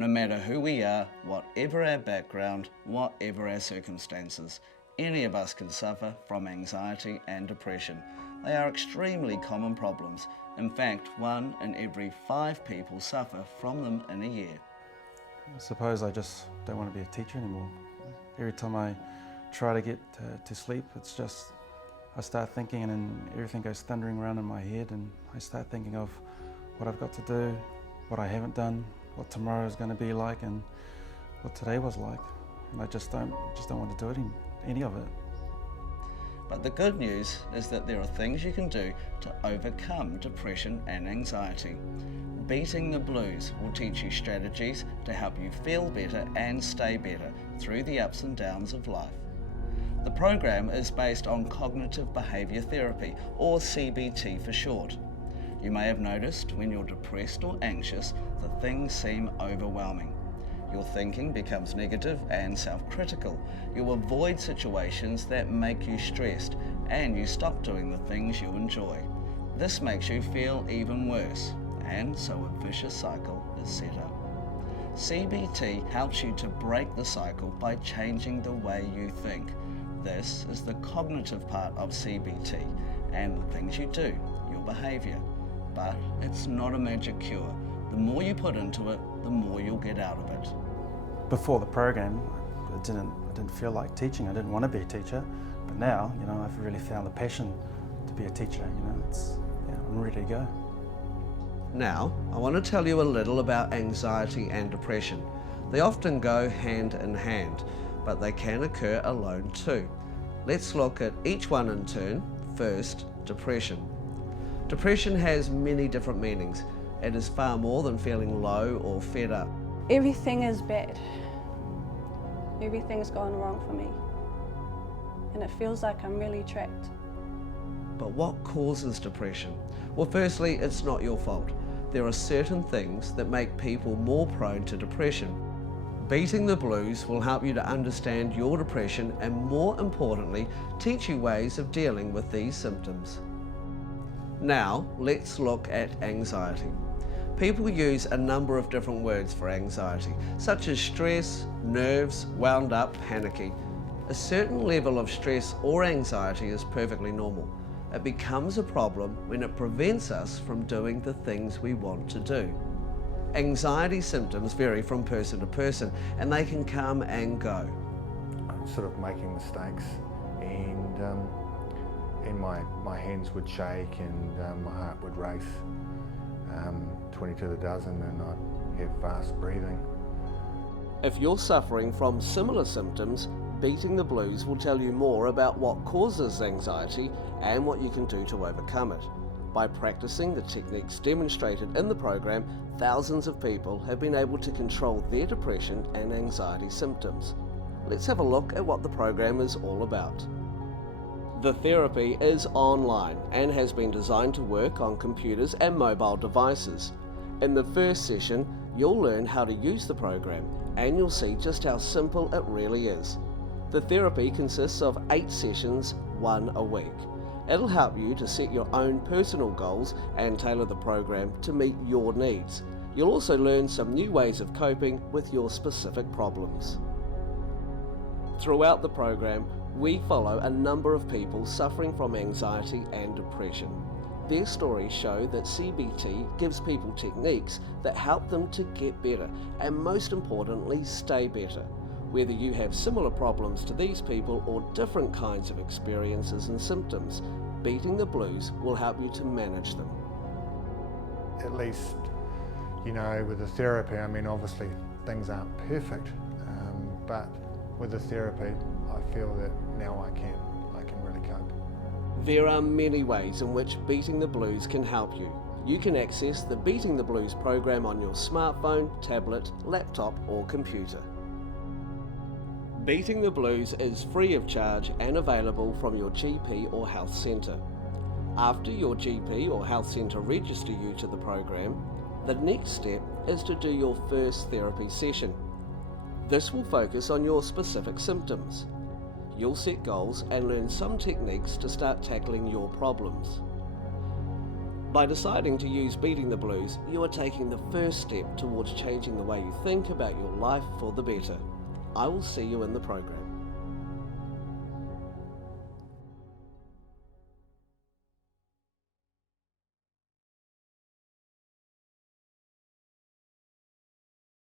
No matter who we are, whatever our background, whatever our circumstances, any of us can suffer from anxiety and depression. They are extremely common problems. In fact, 1 in every 5 people suffer from them in a year. I suppose I just don't want to be a teacher anymore. Every time I try to get to sleep, it's just, I start thinking and then everything goes thundering around in my head, and I start thinking of what I've got to do, what I haven't done, what tomorrow is going to be like, and what today was like. And I just don't want to do any of it. But the good news is that there are things you can do to overcome depression and anxiety. Beating the Blues will teach you strategies to help you feel better and stay better through the ups and downs of life. The program is based on Cognitive Behavioural Therapy, or CBT for short. You may have noticed when you're depressed or anxious that things seem overwhelming. Your thinking becomes negative and self-critical. You avoid situations that make you stressed, and you stop doing the things you enjoy. This makes you feel even worse, and so a vicious cycle is set up. CBT helps you to break the cycle by changing the way you think. This is the cognitive part of CBT and the things you do, your behaviour. But it's not a magic cure. The more you put into it, the more you'll get out of it. Before the program, I didn't feel like teaching. I didn't want to be a teacher, but now, I've really found the passion to be a teacher. I'm ready to go. Now, I want to tell you a little about anxiety and depression. They often go hand in hand, but they can occur alone too. Let's look at each one in turn. First, depression. Depression has many different meanings. It is far more than feeling low or fed up. Everything is bad. Everything's gone wrong for me. And it feels like I'm really trapped. But what causes depression? Well, firstly, it's not your fault. There are certain things that make people more prone to depression. Beating the Blues will help you to understand your depression and, more importantly, teach you ways of dealing with these symptoms. Now, let's look at anxiety. People use a number of different words for anxiety, such as stress, nerves, wound up, panicky. A certain level of stress or anxiety is perfectly normal. It becomes a problem when it prevents us from doing the things we want to do. Anxiety symptoms vary from person to person, and they can come and go. I'm sort of making mistakes, and my hands would shake and my heart would race 20 to the dozen, and I'd have fast breathing. If you're suffering from similar symptoms, Beating the Blues will tell you more about what causes anxiety and what you can do to overcome it. By practicing the techniques demonstrated in the program, thousands of people have been able to control their depression and anxiety symptoms. Let's have a look at what the program is all about. The therapy is online and has been designed to work on computers and mobile devices. In the first session, you'll learn how to use the program, and you'll see just how simple it really is. The therapy consists of 8 sessions, 1 a week. It'll help you to set your own personal goals and tailor the program to meet your needs. You'll also learn some new ways of coping with your specific problems. Throughout the program, we follow a number of people suffering from anxiety and depression. Their stories show that CBT gives people techniques that help them to get better and, most importantly, stay better. Whether you have similar problems to these people or different kinds of experiences and symptoms, Beating the Blues will help you to manage them. At least, with the therapy, obviously things aren't perfect, but with the therapy, I feel that now I can really cope. There are many ways in which Beating the Blues can help you. You can access the Beating the Blues program on your smartphone, tablet, laptop or computer. Beating the Blues is free of charge and available from your GP or health centre. After your GP or health centre register you to the program, the next step is to do your first therapy session. This will focus on your specific symptoms. You'll set goals and learn some techniques to start tackling your problems. By deciding to use Beating the Blues, you are taking the first step towards changing the way you think about your life for the better. I will see you in the program.